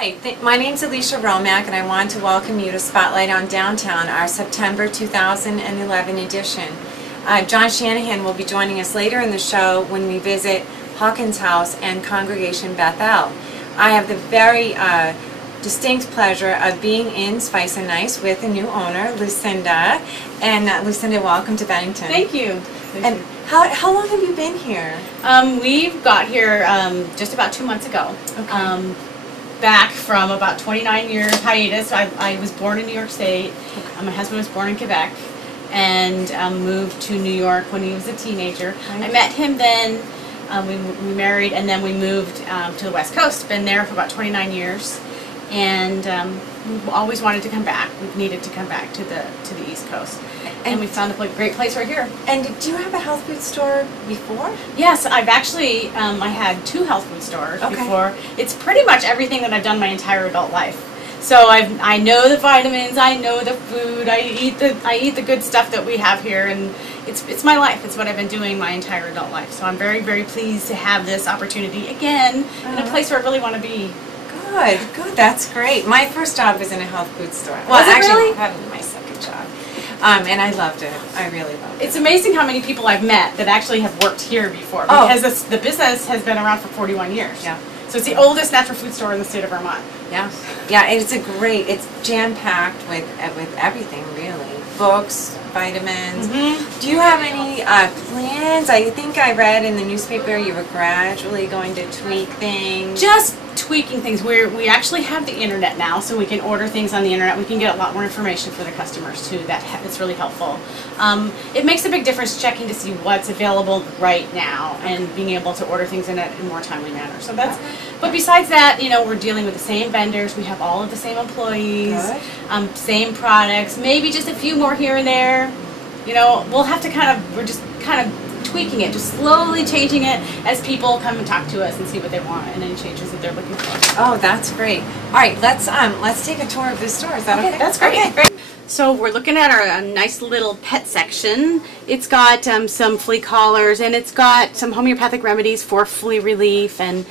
Hi, my name's Alicia Romack, and I want to welcome you to Spotlight on Downtown, our September 2011 edition. John Shannahan will be joining us later in the show when we visit Hawkin's house and Congregation Bethel. I have the very distinct pleasure of being in Spice and Nice with a new owner, Lucinda. And Lucinda, welcome to Bennington. Thank you. And how long have you been here? We've got here just about 2 months ago. Okay. Back from about 29 years hiatus. I was born in New York State. Okay. My husband was born in Quebec and moved to New York when he was a teenager. Right. I met him then. We married, and then we moved to the West Coast. Been there for about 29 years, and we've always wanted to come back. We've needed to come back to the East Coast, and we found a great place right here. And do you have a health food store before? Yes, I've actually I had 2 health food stores before. It's pretty much everything that I've done my entire adult life. So I know the vitamins, I know the food, I eat the good stuff that we have here, and it's my life. It's what I've been doing my entire adult life. So I'm very, very pleased to have this opportunity again in a place where I really want to be. Good, that's great. My first job was in a health food store. Well, actually, really? Probably my second job. And I loved it. I really loved it. It's amazing how many people I've met that actually have worked here before, because the business has been around for 41 years. Yeah. So it's the oldest natural food store in the state of Vermont. Yeah, yeah. It's jam-packed with everything, really. Books, vitamins. Mm-hmm. Do you have any plans? I think I read in the newspaper you were gradually going to tweak things. Just tweaking things. We actually have the internet now, so we can order things on the internet. We can get a lot more information for the customers too. That's really helpful. It makes a big difference checking to see what's available right now and being able to order things in a more timely manner. So that's. But besides that, we're dealing with the same vendors. We have all of the same employees, same products. Maybe just a few more here and there. We'll have to we're just kind of tweaking it, just slowly changing it as people come and talk to us and see what they want and any changes that they're looking for. Oh, that's great. All right, let's take a tour of the store. Is that okay? That's great. Okay, great. So we're looking at our nice little pet section. It's got some flea collars, and it's got some homeopathic remedies for flea relief and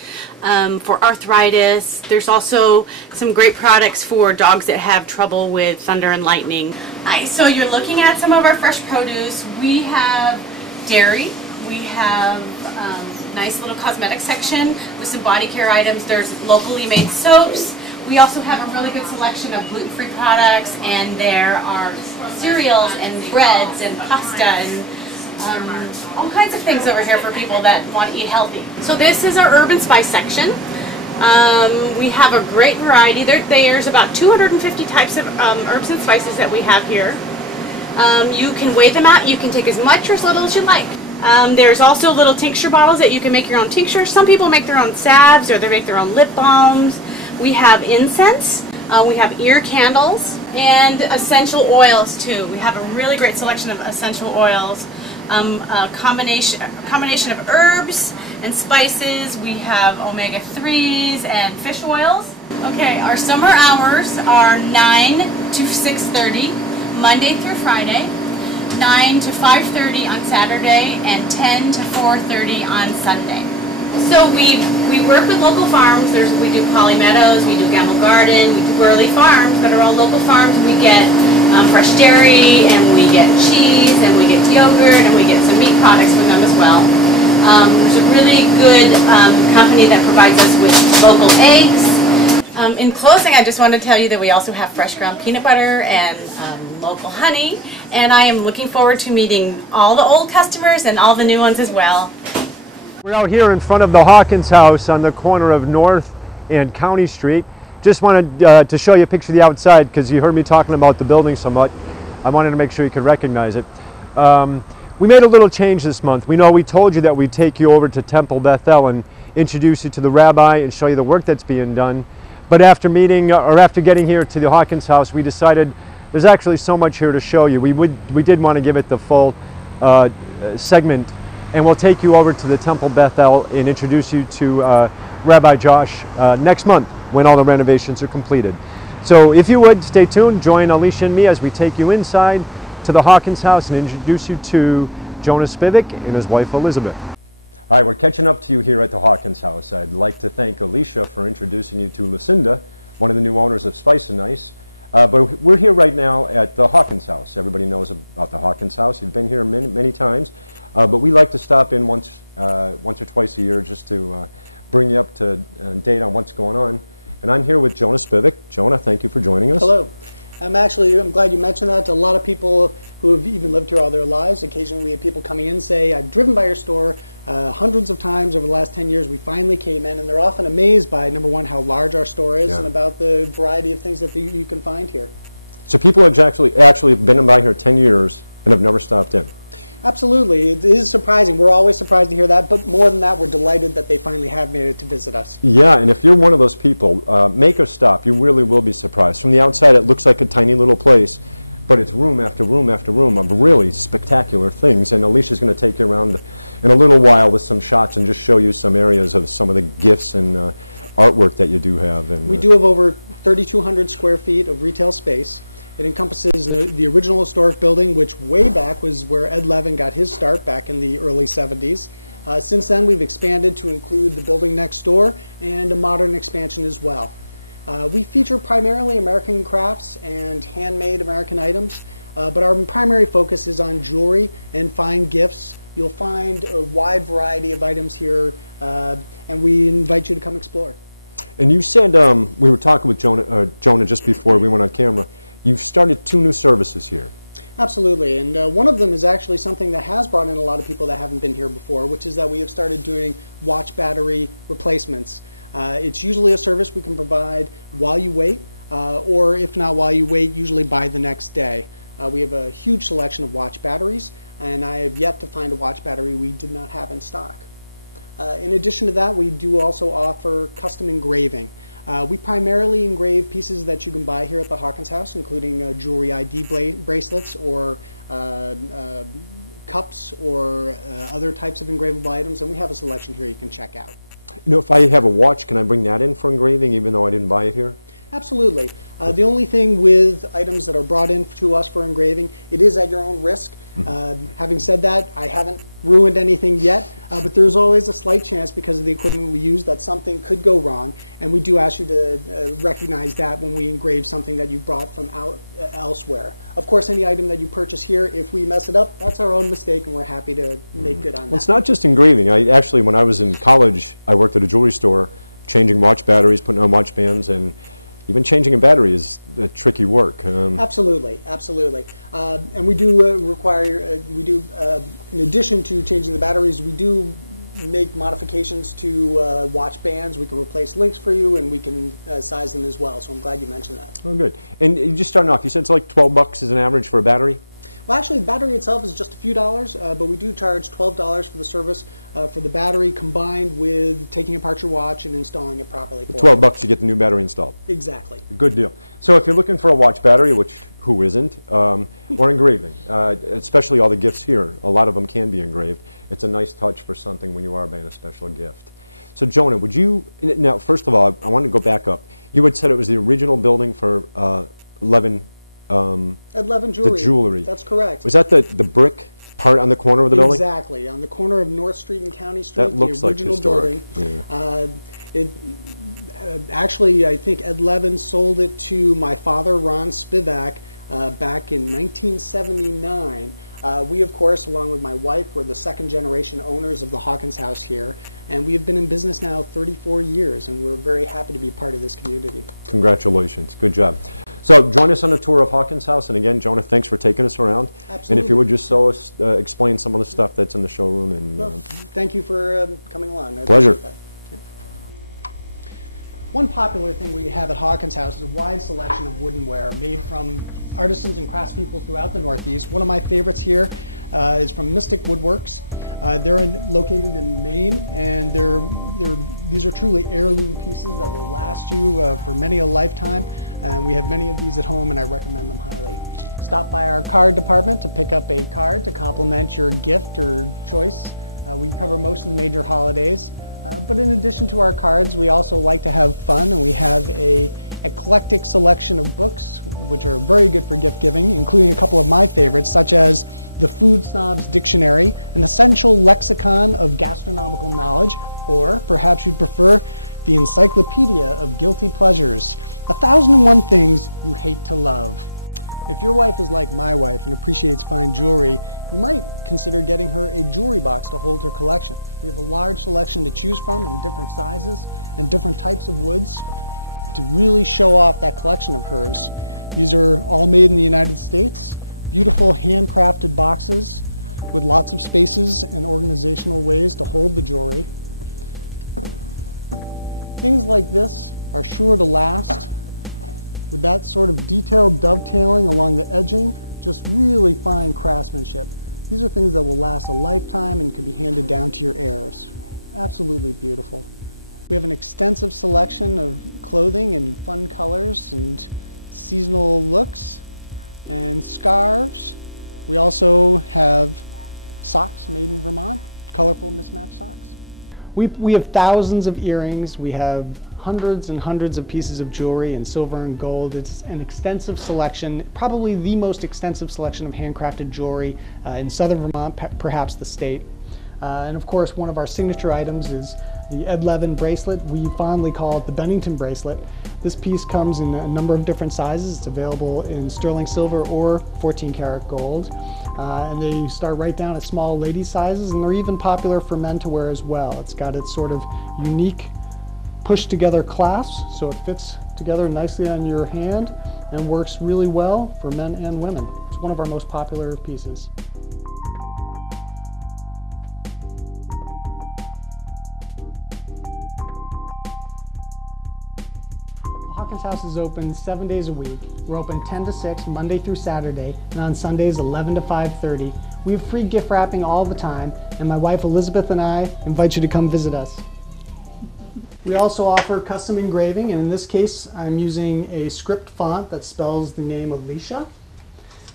for arthritis. There's also some great products for dogs that have trouble with thunder and lightning. Hi, so you're looking at some of our fresh produce. We have dairy. We have a nice little cosmetic section with some body care items. There's locally made soaps. We also have a really good selection of gluten-free products, and there are cereals and breads and pasta and all kinds of things over here for people that want to eat healthy. So this is our herb and spice section. We have a great variety. There's about 250 types of herbs and spices that we have here. You can weigh them out. You can take as much or as little as you like. There's also little tincture bottles that you can make your own tinctures. Some people make their own salves, or they make their own lip balms. We have incense. We have ear candles and essential oils too. We have a really great selection of essential oils. A combination of herbs and spices. We have omega-3s and fish oils. Okay, our summer hours are 9 to 6:30, Monday through Friday, 9 to 5:30 on Saturday, and 10 to 4:30 on Sunday. So we work with local farms. We do Polly Meadows, we do Gamble Garden, we do Burley Farms that are all local farms. We get fresh dairy, and we get cheese, and we get yogurt, and we get some meat products from them as well. There's a really good company that provides us with local eggs. In closing, I just want to tell you that we also have fresh ground peanut butter and local honey, and I am looking forward to meeting all the old customers and all the new ones as well. We're out here in front of the Hawkins house on the corner of North and County Street. Just wanted to show you a picture of the outside, because you heard me talking about the building so much. I wanted to make sure you could recognize it. We made a little change this month. We told you that we'd take you over to Temple Bethel and introduce you to the rabbi and show you the work that's being done. But after getting here to the Hawkins house, we decided there's actually so much here to show you. We did want to give it the full segment, and we'll take you over to the Temple Bethel and introduce you to Rabbi Josh next month when all the renovations are completed. So if you would, stay tuned, join Alicia and me as we take you inside to the Hawkins house and introduce you to Jonah Spivak and his wife Elizabeth. All right, we're catching up to you here at the Hawkins house. I'd like to thank Alicia for introducing you to Lucinda, one of the new owners of Spice and Nice. But we're here right now at the Hawkins house. Everybody knows about the Hawkins house. You've been here many times. But we like to stop in once or twice a year just to bring you up to date on what's going on. And I'm here with Jonah Spivak. Jonah, thank you for joining us. Hello. I'm glad you mentioned that. A lot of people who have even lived here all their lives, occasionally we have people coming in say, I've driven by your store hundreds of times over the last 10 years. We finally came in, and they're often amazed by, number one, how large our store is, and about the variety of things that you can find here. So people have actually been by here 10 years and have never stopped in. Absolutely. It is surprising. We're always surprised to hear that, but more than that, we're delighted that they finally have made it to visit us. Yeah, and if you're one of those people, make a stop. You really will be surprised. From the outside, it looks like a tiny little place, but it's room after room after room of really spectacular things, and Alicia's going to take you around in a little while with some shots and just show you some areas of some of the gifts and artwork that you do have. And we do have over 3,200 square feet of retail space. It encompasses the original historic building, which way back was where Ed Levin got his start back in the early 70s. Since then, we've expanded to include the building next door and a modern expansion as well. We feature primarily American crafts and handmade American items, but our primary focus is on jewelry and fine gifts. You'll find a wide variety of items here, and we invite you to come explore. And you said, we were talking with Jonah just before we went on camera, you've started 2 new services here. Absolutely, and one of them is actually something that has brought in a lot of people that haven't been here before, which is that we have started doing watch battery replacements. It's usually a service we can provide while you wait, or if not while you wait, usually by the next day. We have a huge selection of watch batteries, and I have yet to find a watch battery we did not have in stock. In addition to that, we do also offer custom engraving. We primarily engrave pieces that you can buy here at the Hawkins house, including jewelry ID bracelets or cups or other types of engravable items, and we have a selection here you can check out. You know, if I have a watch, can I bring that in for engraving even though I didn't buy it here? Absolutely. The only thing with items that are brought in to us for engraving, it is at your own risk. Having said that, I haven't ruined anything yet, but there's always a slight chance because of the equipment we use that something could go wrong, and we do ask you to recognize that when we engrave something that you brought from elsewhere. Of course, any item that you purchase here, if we mess it up, that's our own mistake, and we're happy to make good on that. Well, it's not just engraving. Actually, when I was in college, I worked at a jewelry store, changing watch batteries, putting on watch bands, and even changing a battery is tricky work. Absolutely, absolutely. And we do in addition to changing the batteries, we do make modifications to watch bands. We can replace links for you, and we can size them as well. So I'm glad you mentioned that. Oh, good. And you just starting off, you said it's like $12 as an average for a battery? Well, actually, the battery itself is just a few dollars, but we do charge $12 for the service for the battery combined with taking apart your watch and installing it properly. For $12 to get the new battery installed. Exactly. Good deal. So if you're looking for a watch battery, which who isn't, or engraving, especially all the gifts here, a lot of them can be engraved. It's a nice touch for something when you are buying a special gift. So Jonah, would you, now first of all, I want to go back up. You had said it was the original building for Levin. Ed Levin Jewelry. The jewelry. That's correct. Was that the brick part on the corner of the building? Exactly, on the corner of North Street and County Street. That looks the like original historic. building. Yeah. Actually, I think Ed Levin sold it to my father, Ron Spivak, back in 1979. We, of course, along with my wife, were the second generation owners of the Hawkins house here, and we have been in business now 34 years, and we're very happy to be part of this community. Congratulations. Good job. So join us on a tour of Hawkins house, and again, Jonah, thanks for taking us around. Absolutely. And if you would just explain some of the stuff that's in the showroom. And well, thank you for coming along. I pleasure. appreciate that. Yeah. One popular thing we have at Hawkins house is a wide selection of woodenware made from artisans and craftspeople throughout the Northeast. One of my favorites here is from Mystic Woodworks. They're located in Maine, and these are truly heirloom pieces that will last you for many a lifetime. And we have many of these at home, and I recommend them highly. Stop by our card department to pick up a card to complement your gift or choice. We cover most of the major holidays, but in addition to our cards, we also like to have fun, and we have a eclectic selection of books, which are very good for gift giving, including a couple of my favorites, such as The Food Snob's Dictionary, an essential lexicon of gastronomical knowledge, or perhaps you'd prefer the encyclopedia of guilty pleasures, 1001 things you hate to love. If your wife is like my wife and appreciates fine jewelry, you might consider getting her a jewelry box to hold her collection. We have a large selection to choose from in different sizes and different types of woods to really show off that collection of hers. These are all made in the United States, beautiful handcrafted boxes with lots of spaces and organizational ways to hold the jewelry. Things like this are sure to last with that sort of detailed dovetailing along the edging, just really fine craftsmanship. These are things that will last a lifetime and can be handed down to your heirs. Absolutely beautiful. We have an extensive selection of clothing in fun colors and seasonal looks and scarves. We also have socks made in Vermont, colorful mismatched socks. We have thousands of earrings. We have hundreds and hundreds of pieces of jewelry in silver and gold. It's an extensive selection, probably the most extensive selection of handcrafted jewelry in southern Vermont, perhaps the state. And of course, one of our signature items is the Ed Levin bracelet. We fondly call it the Bennington bracelet. This piece comes in a number of different sizes. It's available in sterling silver or 14 karat gold. And they start right down at small lady sizes, and they're even popular for men to wear as well. It's got its sort of unique push together clasps, so it fits together nicely on your hand and works really well for men and women. It's one of our most popular pieces. Hawkins House is open 7 days a week. We're open 10 to 6, Monday through Saturday, and on Sundays 11 to 5:30. We have free gift wrapping all the time, and my wife Elizabeth and I invite you to come visit us. We also offer custom engraving, and in this case I'm using a script font that spells the name Alicia.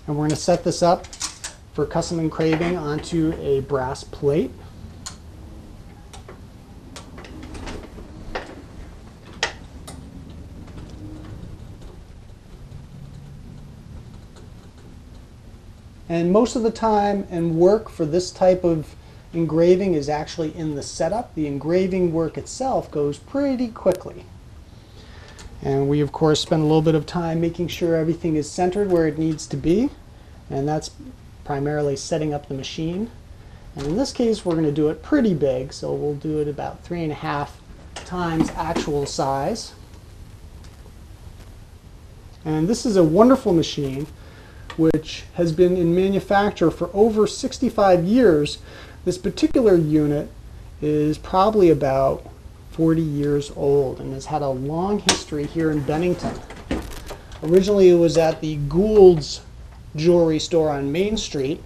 And we're going to set this up for custom engraving onto a brass plate. And most of the time and work for this type of engraving is actually in the setup. The engraving work itself goes pretty quickly. And we of course spend a little bit of time making sure everything is centered where it needs to be. And that's primarily setting up the machine. And in this case we're going to do it pretty big, so we'll do it about 3.5 times actual size. And this is a wonderful machine which has been in manufacture for over 65 years. This particular unit is probably about 40 years old and has had a long history here in Bennington. Originally it was at the Gould's jewelry store on Main Street,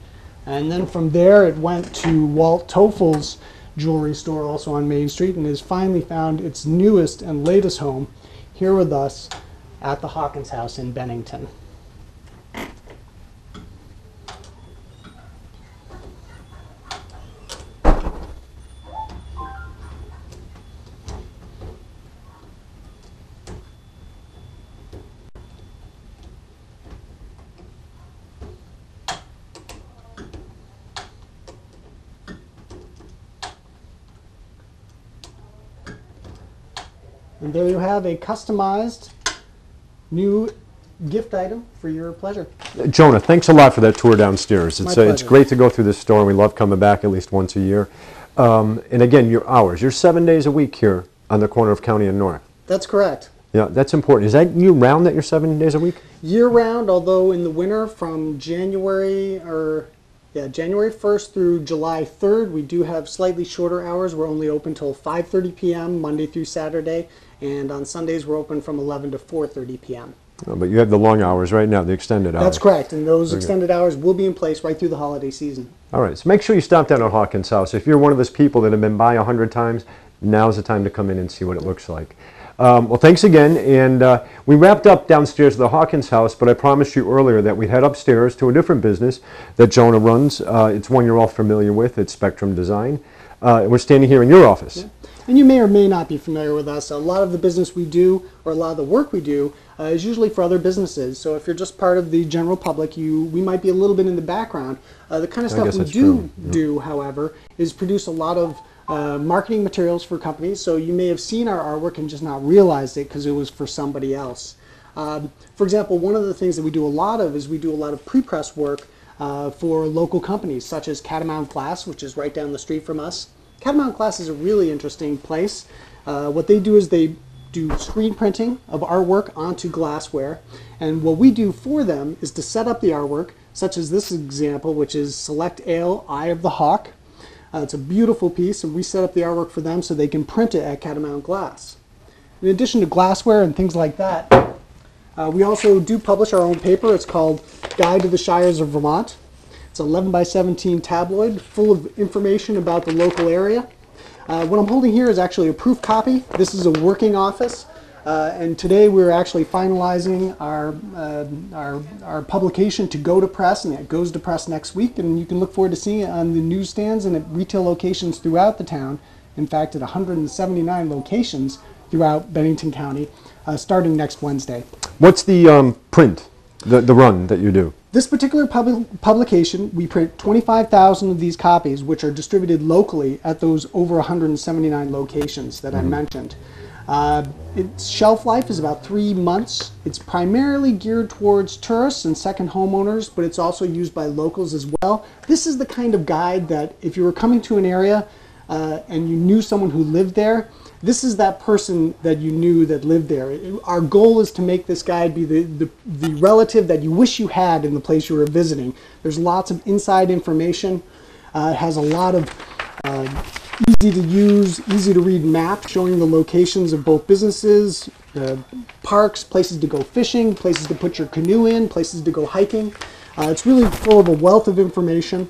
and then from there it went to Walt Toffel's jewelry store also on Main Street, and has finally found its newest and latest home here with us at the Hawkins House in Bennington. And there you have a customized new gift item for your pleasure. Jonah, thanks a lot for that tour downstairs. It's great to go through this store, and we love coming back at least once a year. And again, your hours. You're 7 days a week here on the corner of County and North. That's correct. Yeah, that's important. Is that year-round that you're 7 days a week? Year-round, although in the winter from January 1st through July 3rd, we do have slightly shorter hours. We're only open till 5:30 p.m. Monday through Saturday, and on Sundays we're open from 11 to 4:30 p.m. Oh, but you have the long hours right now, the extended hours. That's correct, and those extended hours will be in place right through the holiday season. All right, so make sure you stop down at Hawkins House. If you're one of those people that have been by 100 times, now's the time to come in and see what it looks like. Well, thanks again, and we wrapped up downstairs at the Hawkins House, but I promised you earlier that we'd head upstairs to a different business that Jonah runs. It's one you're all familiar with. It's Spectrum Design. We're standing here in your office. Yeah. And you may or may not be familiar with us. A lot of the business we do, or a lot of the work we do, is usually for other businesses. So if you're just part of the general public, we might be a little bit in the background. The kind of stuff we do, however, is produce a lot of marketing materials for companies. So you may have seen our artwork and just not realized it because it was for somebody else. For example, one of the things that we do a lot of is we do a lot of pre-press work for local companies such as Catamount Glass, which is right down the street from us. Catamount Glass is a really interesting place. What they do is they do screen printing of artwork onto glassware, and what we do for them is to set up the artwork, such as this example, which is Select Ale Eye of the Hawk. It's a beautiful piece, and we set up the artwork for them so they can print it at Catamount Glass. In addition to glassware and things like that, we also do publish our own paper. It's called Guide to the Shires of Vermont. It's 11 by 17 tabloid, full of information about the local area. What I'm holding here is actually a proof copy. This is a working office, and today we're actually finalizing our publication to go to press, and it goes to press next week, and you can look forward to seeing it on the newsstands and at retail locations throughout the town. In fact, at 179 locations throughout Bennington County, starting next Wednesday. What's the print, the run that you do? This particular publication, we print 25,000 of these copies, which are distributed locally at those over 179 locations that I mentioned. Its shelf life is about 3 months. It's primarily geared towards tourists and second homeowners, but it's also used by locals as well. This is the kind of guide that if you were coming to an area and you knew someone who lived there, this is that person that you knew that lived there. Our goal is to make this guide be the relative that you wish you had in the place you were visiting. There's lots of inside information. It has a lot of easy to use, easy to read maps showing the locations of both businesses, parks, places to go fishing, places to put your canoe in, places to go hiking. It's really full of a wealth of information.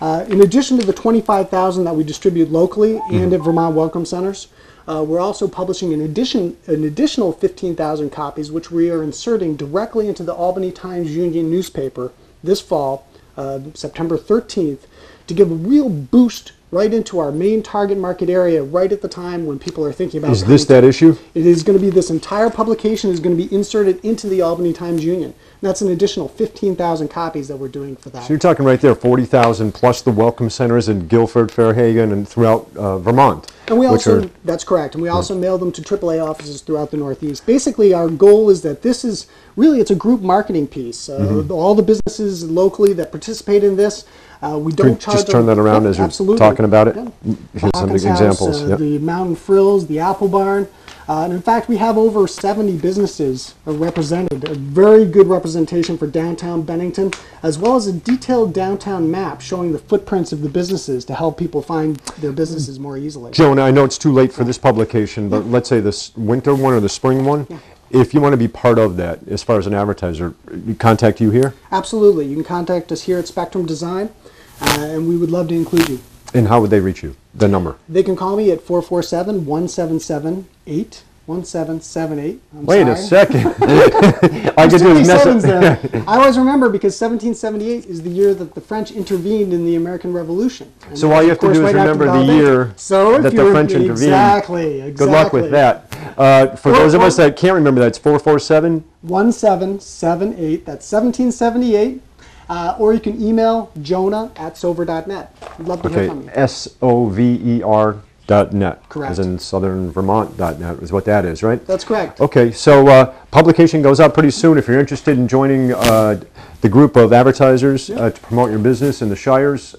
In addition to the 25,000 that we distribute locally and at Vermont Welcome Centers, we're also publishing an additional 15,000 copies, which we are inserting directly into the Albany Times-Union newspaper this fall, September 13th, to give a real boost right into our main target market area right at the time when people are thinking about. Is this that issue? It is going to be, this entire publication is going to be inserted into the Albany Times-Union. And that's an additional 15,000 copies that we're doing for that. So you're talking right there, 40,000 plus the welcome centers in Guilford, Fairhaven, and throughout Vermont. And we also, that's correct, and we also mail them to AAA offices throughout the Northeast. Basically, our goal is that this is, really, it's a group marketing piece. All the businesses locally that participate in this, we don't charge. Just turn that around as you're talking about it. Here's some examples. The Mountain Frills, the Apple Barn. And in fact, we have over 70 businesses represented, a very good representation for downtown Bennington, as well as a detailed downtown map showing the footprints of the businesses to help people find their businesses more easily. Jonah, I know it's too late for this publication, but let's say this winter one or the spring one, if you want to be part of that, as far as an advertiser, you contact you here? Absolutely. You can contact us here at Spectrum Design, and we would love to include you. And how would they reach you? The number? They can call me at 447-177-81778. Wait a second. I could do there. I always remember because 1778 is the year that the French intervened in the American Revolution. And so all you have to do is remember the year that the French intervened. Exactly. Good luck with that. For those of us that can't remember that, it's 447-1778. That's 1778. Or you can email jonah@sover.net. We'd love to hear from you. SOVER.net. Correct. As in southernvermont.net is what that is, right? That's correct. Okay, so publication goes out pretty soon. If you're interested in joining the group of advertisers to promote your business in the Shires,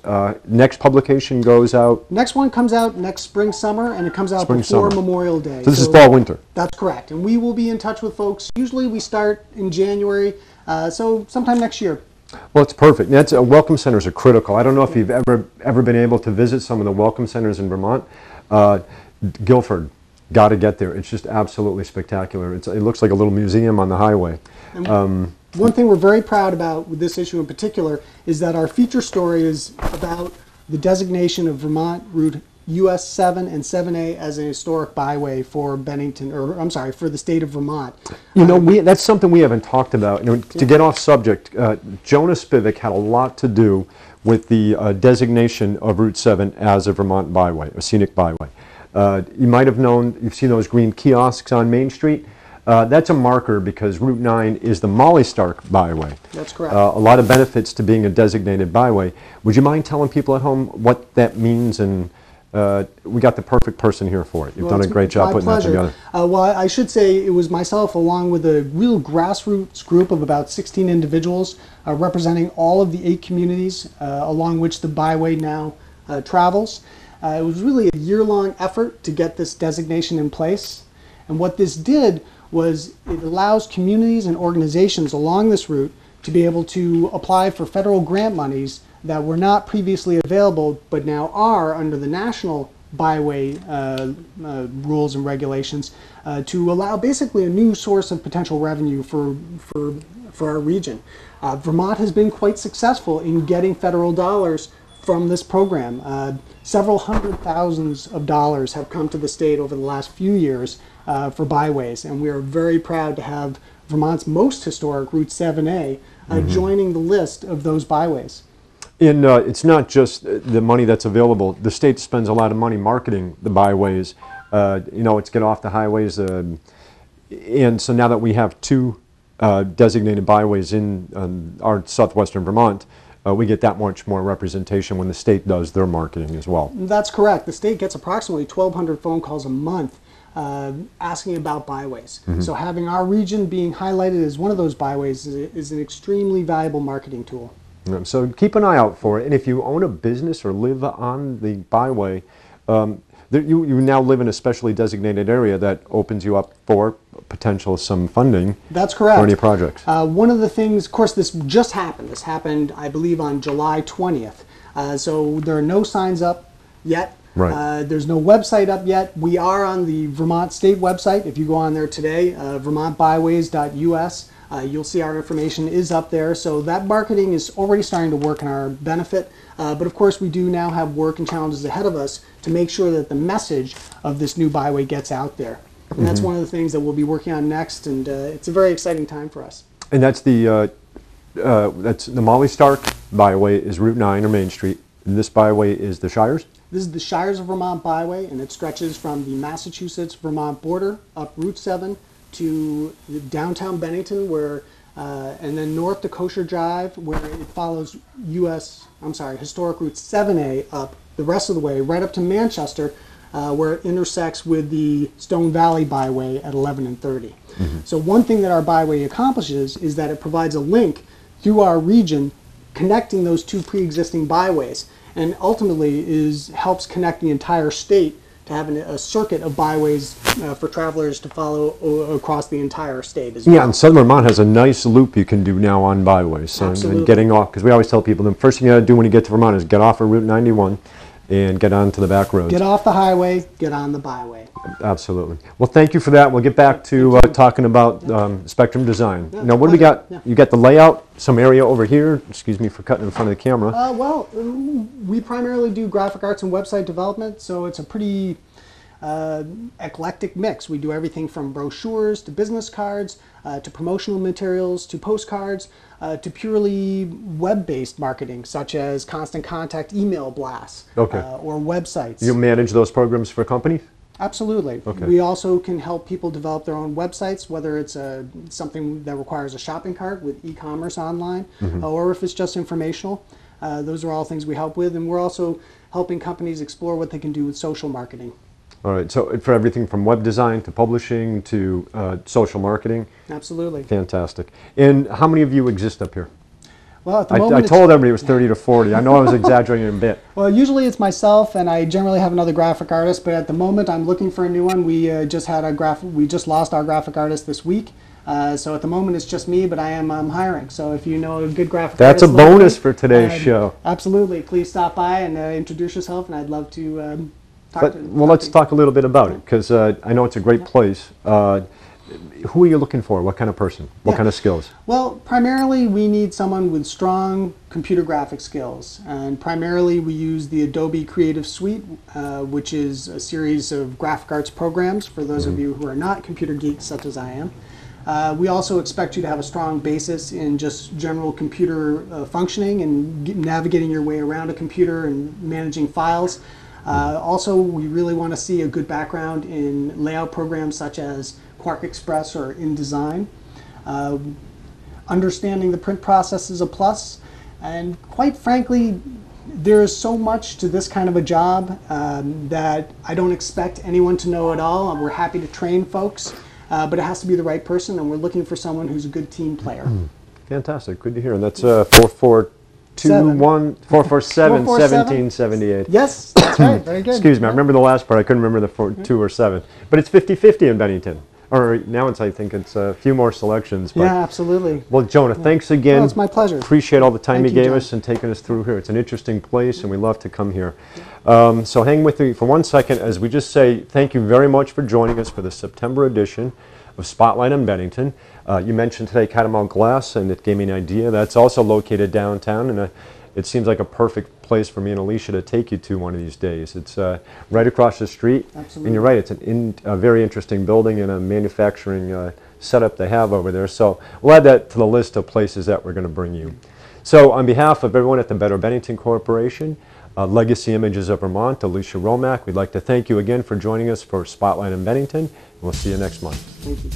next publication goes out? Next one comes out next spring, summer, and it comes out before Memorial Day. So this is fall, winter? That's correct. And we will be in touch with folks. Usually we start in January, so sometime next year. Well, it's perfect. That's welcome centers are critical. I don't know if you've ever been able to visit some of the welcome centers in Vermont. Guilford, got to get there. It's just absolutely spectacular. It looks like a little museum on the highway. One thing we're very proud about with this issue in particular is that our feature story is about the designation of Vermont Route US 7 and 7A as an historic byway for Bennington, or I'm sorry, for the state of Vermont. You know, that's something we haven't talked about. You know, to get off subject, Jonah Spivak had a lot to do with the designation of Route 7 as a Vermont byway, a scenic byway. You might have known, you've seen those green kiosks on Main Street. That's a marker because Route 9 is the Molly Stark byway. That's correct. A lot of benefits to being a designated byway. Would you mind telling people at home what that means and we got the perfect person here for it. You've done a great job putting that together. Well, I should say it was myself along with a real grassroots group of about 16 individuals representing all of the 8 communities along which the byway now travels. It was really a year-long effort to get this designation in place. And what this did was it allows communities and organizations along this route to be able to apply for federal grant monies that were not previously available but now are under the national byway rules and regulations to allow basically a new source of potential revenue for our region. Vermont has been quite successful in getting federal dollars from this program. Several hundred thousands of dollars have come to the state over the last few years for byways, and we are very proud to have Vermont's most historic Route 7A joining the list of those byways. And it's not just the money that's available. The state spends a lot of money marketing the byways. You know, it's get off the highways. And so now that we have 2 designated byways in our southwestern Vermont, we get that much more representation when the state does their marketing as well. That's correct. The state gets approximately 1,200 phone calls a month asking about byways. So having our region being highlighted as one of those byways is an extremely valuable marketing tool. So keep an eye out for it. And if you own a business or live on the byway, you now live in a specially designated area that opens you up for potential some funding. That's correct. For any projects. One of the things, of course, this just happened. This happened, I believe, on July 20th. So there are no signs up yet. Right. There's no website up yet. We are on the Vermont State website. If you go on there today, vermontbyways.us, you'll see our information is up there. So that marketing is already starting to work in our benefit. But of course, we do now have work and challenges ahead of us to make sure that the message of this new byway gets out there. And that's one of the things that we'll be working on next. And it's a very exciting time for us. And that's the Molly Stark byway is Route 9 or Main Street. And this byway is the Shires? This is the Shires of Vermont byway, and it stretches from the Massachusetts-Vermont border up Route 7 to downtown Bennington, where, and then north to Kosher Drive, where it follows historic Route 7A up the rest of the way, right up to Manchester, where it intersects with the Stone Valley Byway at 11 and 30. So one thing that our byway accomplishes is that it provides a link through our region connecting those 2 pre-existing byways, and ultimately helps connect the entire state to have a circuit of byways for travelers to follow across the entire state as well. Yeah, and Southern Vermont has a nice loop you can do now on byways. So and getting off, because we always tell people the first thing you got to do when you get to Vermont is get off of Route 91 and get onto the back roads. Get off the highway, get on the byway. Absolutely. Well, thank you for that. We'll get back to talking about spectrum design. Yeah, now, what do we got? Yeah. You got the layout, some area over here. Excuse me for cutting in front of the camera. Well, we primarily do graphic arts and website development, so it's a pretty eclectic mix. We do everything from brochures to business cards to promotional materials to postcards to purely web-based marketing, such as constant contact email blasts or websites. You manage those programs for companies? Absolutely. Okay. We also can help people develop their own websites, whether it's something that requires a shopping cart with e-commerce online, or if it's just informational. Those are all things we help with, and we're also helping companies explore what they can do with social marketing. All right, so for everything from web design to publishing to social marketing? Absolutely. Fantastic. And how many of you exist up here? Well, at the moment, I told everybody it was 30 to 40. I know I was exaggerating a bit. Well, usually it's myself, and I generally have another graphic artist, but at the moment I'm looking for a new one. We just lost our graphic artist this week. So at the moment it's just me, but I am hiring. So if you know a good graphic artist, that's a bonus for today's show. Absolutely. Please stop by and introduce yourself, and I'd love to let's talk a little bit about it, because I know it's a great place. Who are you looking for? What kind of person? What kind of skills? Well, primarily we need someone with strong computer graphic skills, and primarily we use the Adobe Creative Suite, which is a series of graphic arts programs for those of you who are not computer geeks such as I am. We also expect you to have a strong basis in just general computer functioning and navigating your way around a computer and managing files. Also, we really want to see a good background in layout programs such as Quark Express or InDesign. Understanding the print process is a plus, and quite frankly, There is so much to this kind of a job that I don't expect anyone to know it all. We're happy to train folks, but it has to be the right person, and we're looking for someone who's a good team player. Fantastic, good to hear. And that's 447-1778. Yes, that's right, very good. Excuse me, I remember the last part. I couldn't remember the 2 or 7. But it's 50-50 in Bennington. Or now I think it's a few more selections. But yeah, absolutely. Well, Jonah, thanks again. Well, it's my pleasure. Appreciate all the time Thank you gave John. us and taking us through here. It's an interesting place, and we love to come here. So hang with me for 1 second as we just say thank you very much for joining us for the September edition of Spotlight on Bennington. You mentioned today Catamount Glass, and it gave me an idea. That's also located downtown, and it seems like a perfect place for me and Alicia to take you to one of these days. It's right across the street. Absolutely. And you're right, it's a very interesting building and a manufacturing setup they have over there. So we'll add that to the list of places that we're going to bring you. So on behalf of everyone at the Better Bennington Corporation, Legacy Images of Vermont, Alicia Romack, we'd like to thank you again for joining us for Spotlight in Bennington. We'll see you next month. Thank you.